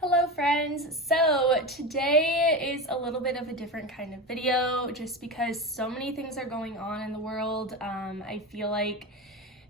Hello friends! So today is a little bit of a different kind of video just because so many things are going on in the world. I feel like,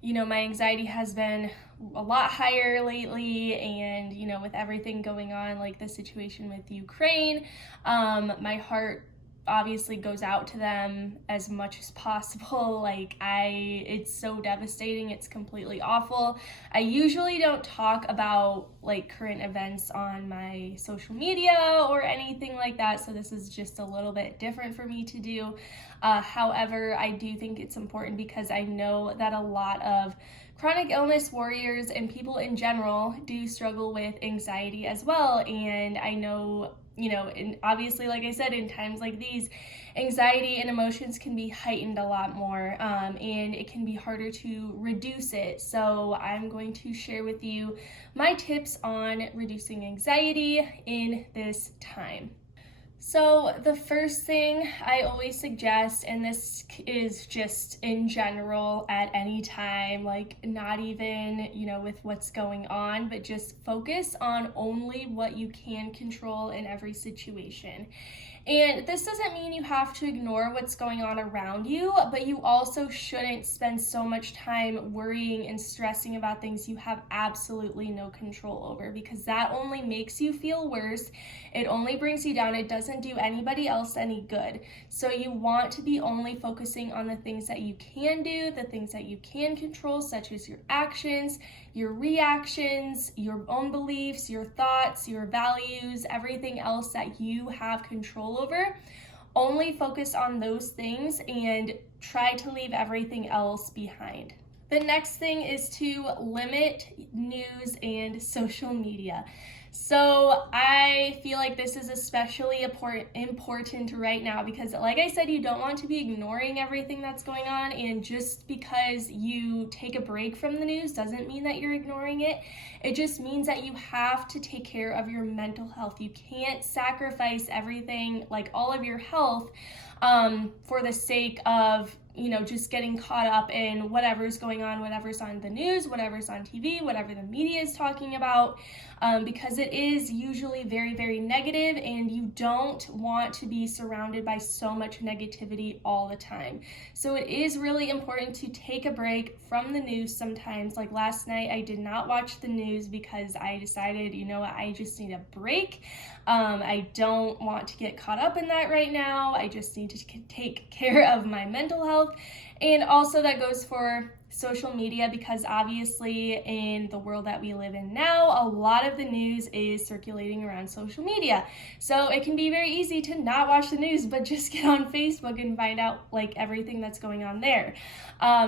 my anxiety has been a lot higher lately, and, with everything going on, like the situation with Ukraine, my heart obviously goes out to them as much as possible. It's so devastating. It's completely awful. I usually don't talk about like current events on my social media or anything like that, so this is just a little bit different for me to do. However, I do think it's important because I know that a lot of chronic illness warriors and people in general do struggle with anxiety as well. And I know, and obviously, like I said, in times like these, anxiety and emotions can be heightened a lot more, and it can be harder to reduce it. So I'm going to share with you my tips on reducing anxiety in this time. So the first thing I always suggest, and this is just in general at any time, like not even, with what's going on, but just focus on only what you can control in every situation. And this doesn't mean you have to ignore what's going on around you, but you also shouldn't spend so much time worrying and stressing about things you have absolutely no control over, because that only makes you feel worse. It only brings you down. It doesn't do anybody else any good. So you want to be only focusing on the things that you can do, the things that you can control, such as your actions, your reactions, your own beliefs, your thoughts, your values, everything else that you have control over. Only focus on those things and try to leave everything else behind. The next thing is to limit news and social media. So I feel like this is especially important right now because, like I said, you don't want to be ignoring everything that's going on, and just because you take a break from the news doesn't mean that you're ignoring it. It just means that you have to take care of your mental health. You can't sacrifice everything, like all of your health, for the sake of just getting caught up in whatever's going on, whatever's on the news, whatever's on TV, whatever the media is talking about, because it is usually very, very negative, and you don't want to be surrounded by so much negativity all the time. So it is really important to take a break from the news sometimes. Like last night, I did not watch the news because I decided, I just need a break. I don't want to get caught up in that right now. I just need to take care of my mental health. And also that goes for social media, because obviously in the world that we live in now, a lot of the news is circulating around social media. So it can be very easy to not watch the news, but just get on Facebook and find out like everything that's going on there.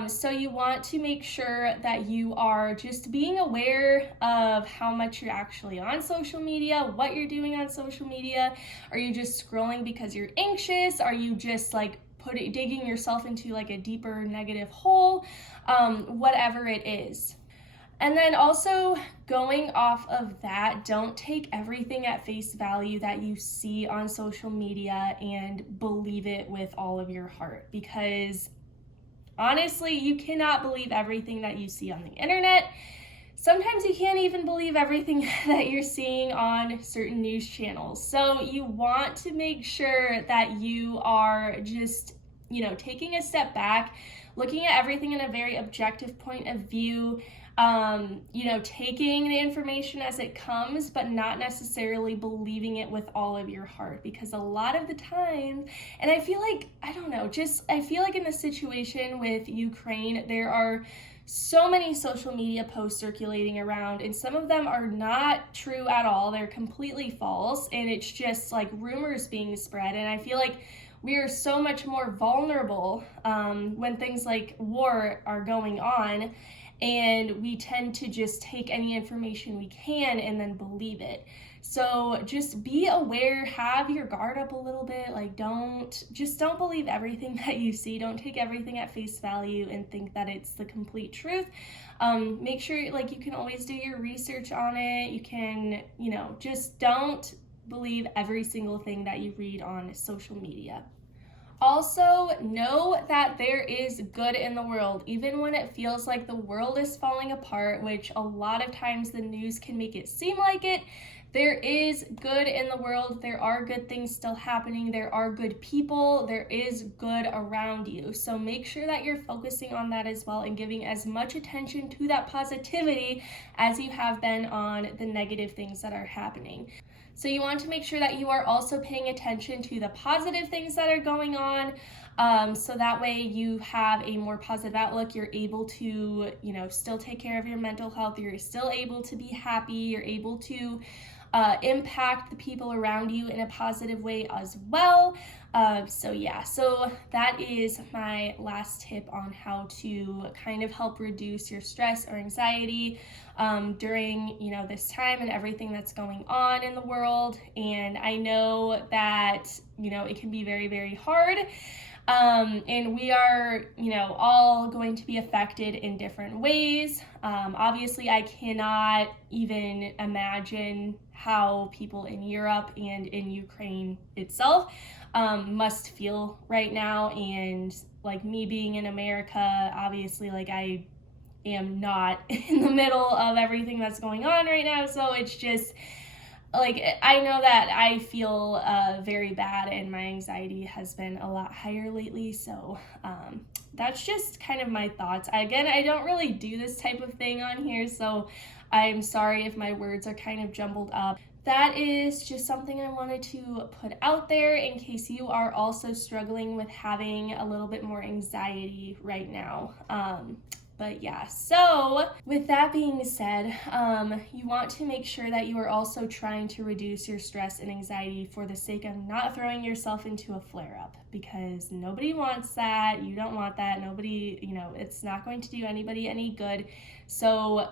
So you want to make sure that you are just being aware of how much you're actually on social media, what you're doing on social media. Are you just scrolling because you're anxious? Are you just like digging yourself into like a deeper negative hole? Whatever it is. And then also, going off of that, don't take everything at face value that you see on social media and believe it with all of your heart, because honestly, you cannot believe everything that you see on the internet. Sometimes you can't even believe everything that you're seeing on certain news channels. So you want to make sure that you are just, taking a step back, looking at everything in a very objective point of view, taking the information as it comes, but not necessarily believing it with all of your heart. Because a lot of the time, and I feel like in the situation with Ukraine, there are so many social media posts circulating around, and some of them are not true at all. They're completely false, and it's just like rumors being spread. And I feel like we are so much more vulnerable when things like war are going on, and we tend to just take any information we can and then believe it. So just be aware, have your guard up a little bit. Like don't believe everything that you see. Don't take everything at face value and think that it's the complete truth. Make sure you can always do your research on it. You can, just don't believe every single thing that you read on social media. Also, know that there is good in the world, even when it feels like the world is falling apart, which a lot of times the news can make it seem like it. there is good in the world. There are good things still happening. There are good people. There is good around you. So make sure that you're focusing on that as well and giving as much attention to that positivity as you have been on the negative things that are happening. So you want to make sure that you are also paying attention to the positive things that are going on. So that way you have a more positive outlook. You're able to, still take care of your mental health. You're still able to be happy. You're able to impact the people around you in a positive way as well. So that is my last tip on how to kind of help reduce your stress or anxiety during this time and everything that's going on in the world. And I know that it can be very, very hard. And we are, all going to be affected in different ways. Obviously, I cannot even imagine how people in Europe and in Ukraine itself must feel right now. And like me being in America, obviously, like I am not in the middle of everything that's going on right now. So it's just like, I know that I feel very bad and my anxiety has been a lot higher lately. So that's just kind of my thoughts. Again, I don't really do this type of thing on here, so I'm sorry if my words are kind of jumbled up. That is just something I wanted to put out there in case you are also struggling with having a little bit more anxiety right now. But yeah, so with that being said, you want to make sure that you are also trying to reduce your stress and anxiety for the sake of not throwing yourself into a flare-up, because nobody wants that. You don't want that. Nobody, it's not going to do anybody any good. So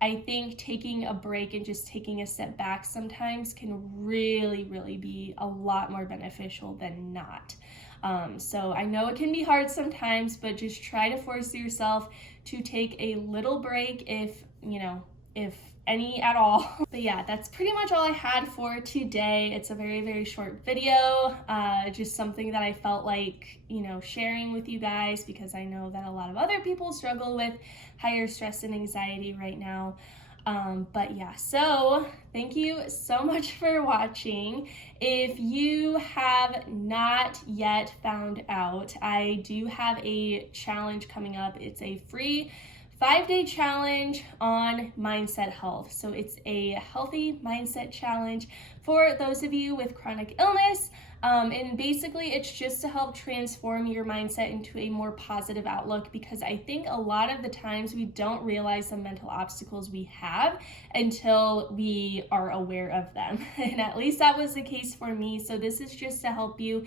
I think taking a break and just taking a step back sometimes can really, really be a lot more beneficial than not. So I know it can be hard sometimes, but just try to force yourself to take a little break if any at all. But yeah, that's pretty much all I had for today. It's a very, very short video, just something that I felt like, sharing with you guys, because I know that a lot of other people struggle with higher stress and anxiety right now. But yeah, so thank you so much for watching. If you have not yet found out, I do have a challenge coming up. It's a free 5-day challenge on mindset health. So it's a healthy mindset challenge for those of you with chronic illness. And basically it's just to help transform your mindset into a more positive outlook, because I think a lot of the times we don't realize the mental obstacles we have until we are aware of them. And at least that was the case for me. So this is just to help you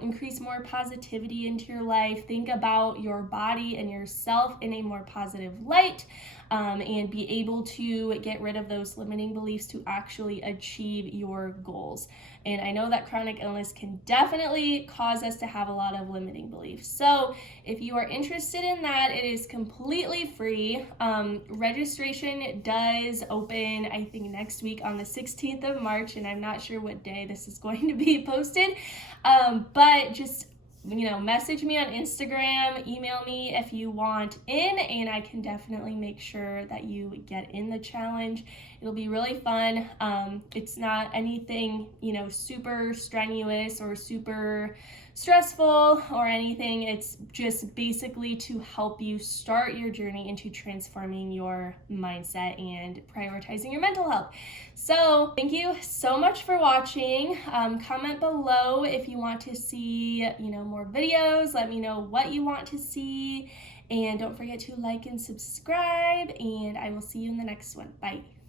increase more positivity into your life, think about your body and yourself in a more positive light, and be able to get rid of those limiting beliefs to actually achieve your goals. And I know that chronic illness can definitely cause us to have a lot of limiting beliefs. So if you are interested in that, it is completely free. Registration does open, I think, next week on the 16th of March, and I'm not sure what day this is going to be posted. But just message me on Instagram, email me if you want in, and I can definitely make sure that you get in the challenge. It'll be really fun. It's not anything, super strenuous or super stressful or anything. It's just basically to help you start your journey into transforming your mindset and prioritizing your mental health. So thank you so much for watching. Comment below if you want to see, more videos. Let me know what you want to see. And don't forget to like and subscribe. And I will see you in the next one. Bye.